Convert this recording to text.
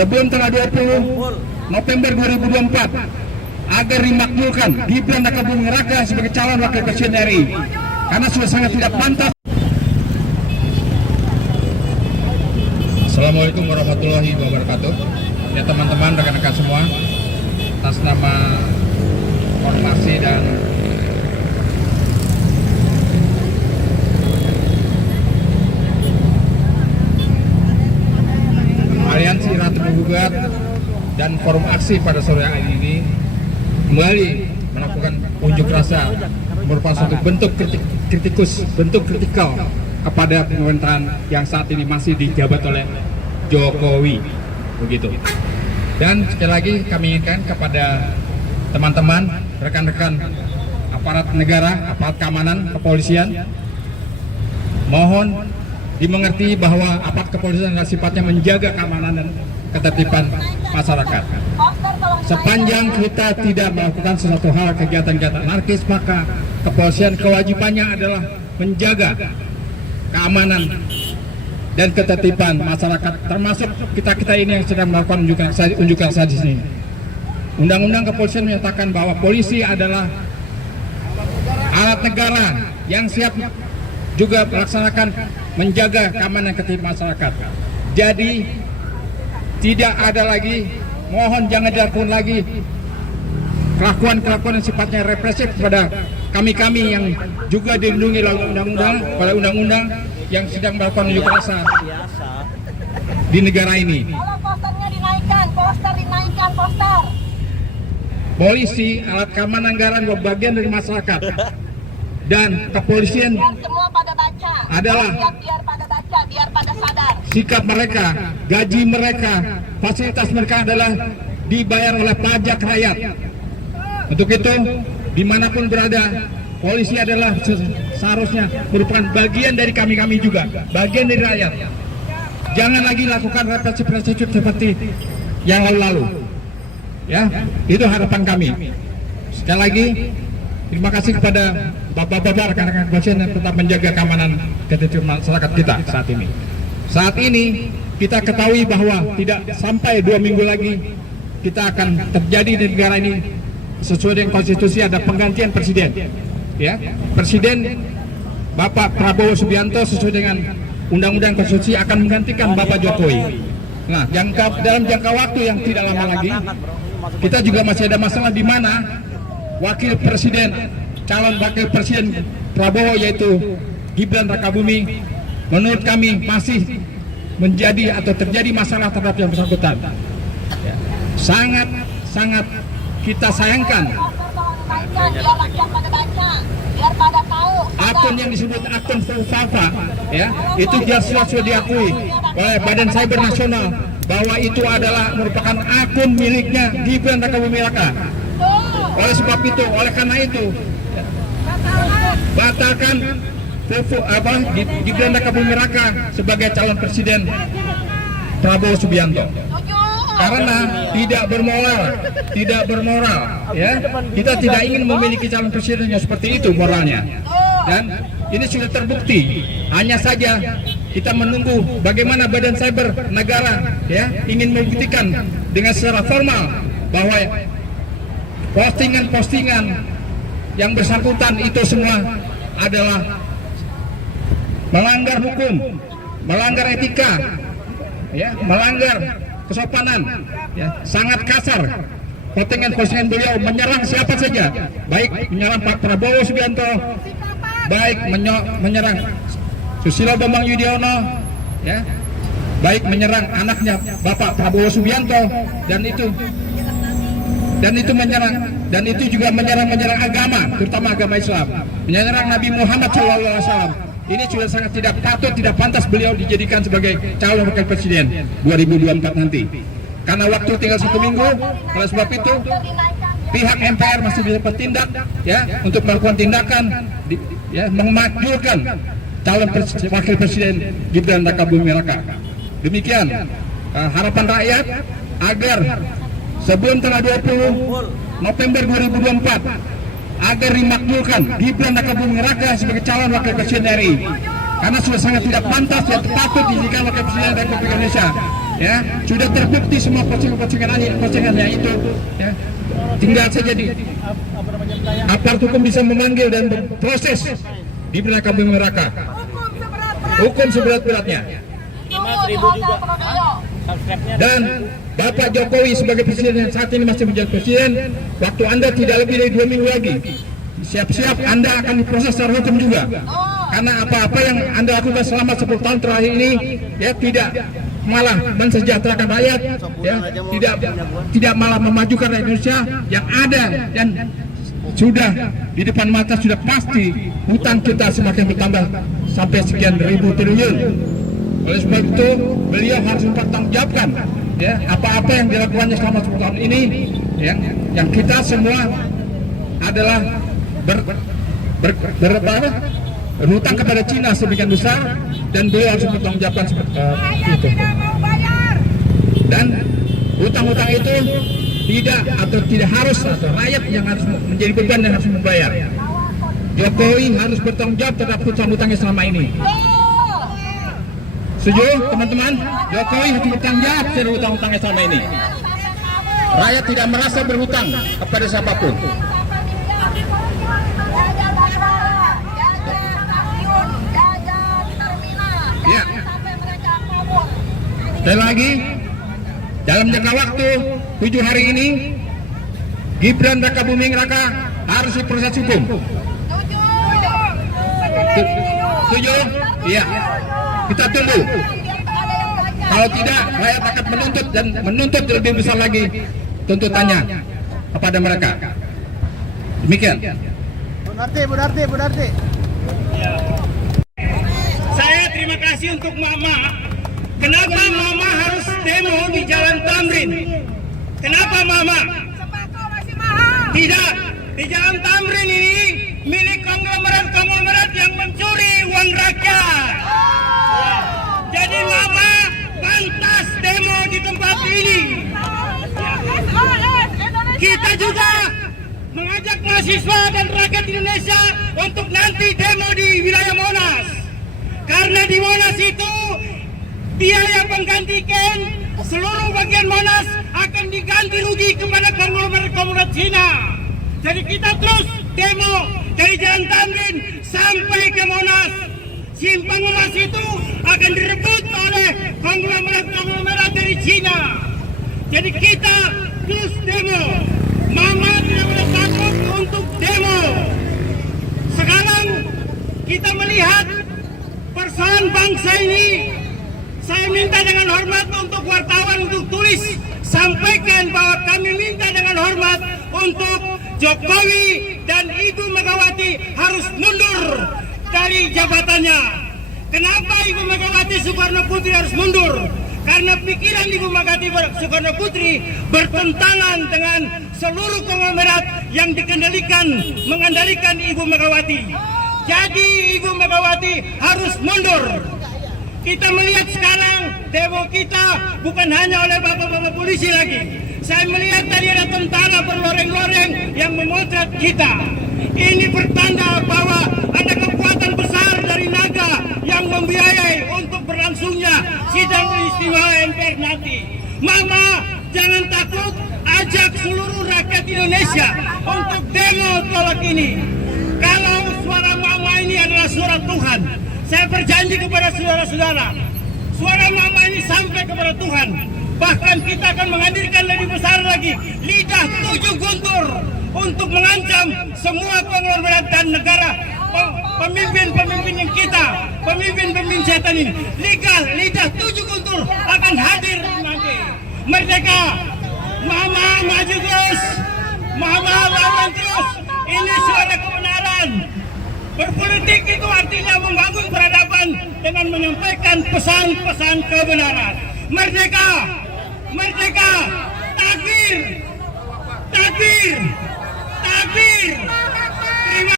sebelum tanggal 20 November 2024 agar dimakzulkan Gibran Rakabuming Raka sebagai calon wakil presiden RI, karena sudah sangat tidak pantas. Assalamualaikum warahmatullahi wabarakatuh. Ya teman-teman, rekan-rekan semua, atas nama Ormasi dan Aliansi Ratu Penggugat dan Forum Aksi pada sore hari ini kembali melakukan unjuk rasa merupakan suatu bentuk bentuk kritikal kepada pemerintahan yang saat ini masih dijabat oleh Jokowi, begitu. Dan sekali lagi kami inginkan kepada teman-teman, rekan-rekan aparat negara, aparat keamanan, kepolisian, mohon dimengerti bahwa aparat kepolisian adalah sifatnya menjaga keamanan dan ketertiban masyarakat. Sepanjang kita tidak melakukan sesuatu hal kegiatan-kegiatan anarkis, maka kepolisian kewajibannya adalah menjaga keamanan dan ketertiban masyarakat, termasuk kita ini yang sedang melakukan unjuk rasa di sini. Undang-undang kepolisian menyatakan bahwa polisi adalah alat negara yang siap juga melaksanakan menjaga keamanan ketertiban masyarakat. Jadi tidak ada lagi, mohon jangan dilakukan lagi kelakuan-kelakuan yang sifatnya represif kepada kami-kami yang juga dilindungi oleh undang-undang yang sedang melakukan unjuk rasa di negara ini. Kalau posternya dinaikkan, poster dinaikkan, poster. Polisi, alat keamanan negara bagian dari masyarakat, dan kepolisian Biar semua pada baca. adalah Biar pada baca, biar pada sadar. sikap mereka, gaji mereka, fasilitas mereka adalah dibayar oleh pajak rakyat. Untuk itu, dimanapun berada, polisi adalah seharusnya merupakan bagian dari kami juga, bagian dari rakyat. Jangan lagi lakukan represif seperti yang lalu-lalu. Ya, itu harapan kami. Sekali lagi, terima kasih kepada bapak-bapak rekan-rekan kepolisian yang tetap menjaga keamanan ketertiban masyarakat kita saat ini. Saat ini kita ketahui bahwa tidak sampai 2 minggu lagi kita akan terjadi di negara ini sesuai dengan konstitusi, ada penggantian presiden. Ya, Presiden Bapak Prabowo Subianto sesuai dengan undang-undang konstitusi akan menggantikan Bapak Jokowi. Nah, dalam jangka waktu yang tidak lama lagi, kita juga masih ada masalah di mana calon wakil presiden Prabowo yaitu Gibran Rakabuming, menurut kami masih menjadi atau terjadi masalah terhadap yang bersangkutan. Sangat kita sayangkan. Biar rakyat pada baca, biar pada tahu. Akun yang disebut akun Fafa, ya, itu jelas sudah diakui oleh Badan Cyber Nasional bahwa itu adalah merupakan akun miliknya Gibran Rakabuming Raka. Oleh sebab itu, oleh karena itu, batalkan Gibran Rakabuming Raka sebagai calon presiden Prabowo Subianto. Karena tidak bermoral, ya. Kita tidak ingin memiliki calon presiden yang seperti itu moralnya. Dan ini sudah terbukti. Hanya saja kita menunggu bagaimana Badan Cyber Negara, ya, ingin membuktikan dengan secara formal bahwa postingan-postingan yang bersangkutan itu semua adalah melanggar hukum, melanggar etika, ya, melanggar kesopanan, ya, sangat kasar. Postingan beliau menyerang siapa saja, baik menyerang Pak Prabowo Subianto, baik menyerang Susilo Bambang Yudhoyono, ya, baik menyerang anaknya Bapak Prabowo Subianto, dan itu juga menyerang agama, terutama agama Islam, menyerang Nabi Muhammad SAW. Ini sudah sangat tidak patut, tidak pantas beliau dijadikan sebagai calon wakil presiden 2024 nanti. Karena waktu tinggal 1 minggu, oleh sebab itu pihak MPR masih bisa bertindak, ya, untuk melakukan tindakan, ya, memakzulkan calon wakil presiden Gibran Rakabuming Raka. Demikian harapan rakyat agar sebelum tanggal 20 November 2024 agar dimakzulkan Gibran Rakabuming Raka sebagai calon wakil presiden RI, karena sudah sangat tidak pantas dan patut dijadikan wakil presiden Republik Indonesia. ya sudah terbukti semua postingan-postingannya itu, ya. Tinggal saja di aparat hukum bisa memanggil dan berproses di Raka Buming Raka. Hukum seberat-beratnya. Dan Bapak Jokowi sebagai presiden yang saat ini masih menjadi presiden, waktu Anda tidak lebih dari 2 minggu lagi, siap-siap Anda akan diproses secara hukum juga. Karena apa-apa yang Anda lakukan selama 10 tahun terakhir ini, ya tidak malah mensejahterakan rakyat, ya tidak malah memajukan rakyat Indonesia yang ada, dan sudah di depan mata sudah pasti hutang kita semakin bertambah sampai sekian ribu triliun. Oleh sebab itu beliau harus mempertanggungjawabkan, ya apa-apa yang dilakukannya selama 10 tahun ini, yang kita semua adalah berhutang kepada Cina sedemikian besar, dan beliau harus mempertanggungjawabkan seperti itu. Dan hutang-hutang itu tidak harus, atau rakyat yang harus menjadi beban dan harus membayar. Jokowi harus bertanggung jawab terhadap hutang-hutangnya selama ini. Setuju teman-teman? Jokowi harus bertanggung jawab terhadap hutang-hutangnya selama ini. Rakyat tidak merasa berhutang kepada siapapun. Ya. Sekali lagi, dalam jangka waktu 7 hari ini, Gibran Raka Buming Raka harus diproses hukum. Setuju? Iya. Kita tunggu. Kalau tidak, rakyat akan menuntut, dan menuntut lebih besar lagi tuntutannya kepada mereka. Demikian. Bu Narti. Saya terima kasih untuk Mama. Kenapa Mama harus demo di Jalan Tamrin? Kenapa Mama? Tidak, di Jalan Tamrin ini milik konglomerat yang mencuri uang rakyat. Jadi Mama pantas demo di tempat ini. Kita juga mengajak mahasiswa dan rakyat Indonesia untuk nanti demo di wilayah Monas. Karena di Monas itu biaya penggantikan seluruh bagian Monas akan diganti rugi kepada konglomerat Cina. Jadi kita terus demo dari Jalan Tamrin sampai ke Monas. Simpang emas itu akan direbut oleh konglomerat dari Cina. Jadi kita terus demo. Mama tidak boleh takut untuk demo. Sekarang kita melihat persoalan bangsa ini. Saya minta dengan hormat untuk wartawan untuk tulis, sampaikan bahwa kami minta dengan hormat untuk Jokowi dan Ibu Megawati harus mundur dari jabatannya. Kenapa Ibu Megawati Soekarno Putri harus mundur? Karena pikiran Ibu Megawati Soekarno Putri bertentangan dengan seluruh konglomerat yang mengandalkan Ibu Megawati. Jadi Ibu Megawati harus mundur. Kita melihat sekarang demo kita bukan hanya oleh bapak-bapak polisi lagi. Saya melihat tadi ada tentara berloreng-loreng yang memotret kita. Ini pertanda bahwa ada kekuatan besar dari naga yang membiayai untuk berlangsungnya sidang istimewa MPR nanti. Mama, jangan takut, ajak seluruh rakyat Indonesia untuk demo tolak ini. Kalau suara Mama ini adalah suara Tuhan, saya berjanji kepada saudara-saudara, suara Mama ini sampai kepada Tuhan. Bahkan kita akan menghadirkan lebih besar lagi lidah 7 guntur untuk mengancam semua konglomerat dan negara, pemimpin-pemimpin yang kita, pemimpin-pemimpin setan ini. Lidah 7 guntur akan hadir nanti. Merdeka, Mama maju terus, Mama lawan terus. Ini suara kebenaran. Berpolitik itu artinya membangun peradaban dengan menyampaikan pesan-pesan kebenaran. Merdeka, merdeka, takbir, takbir, takbir.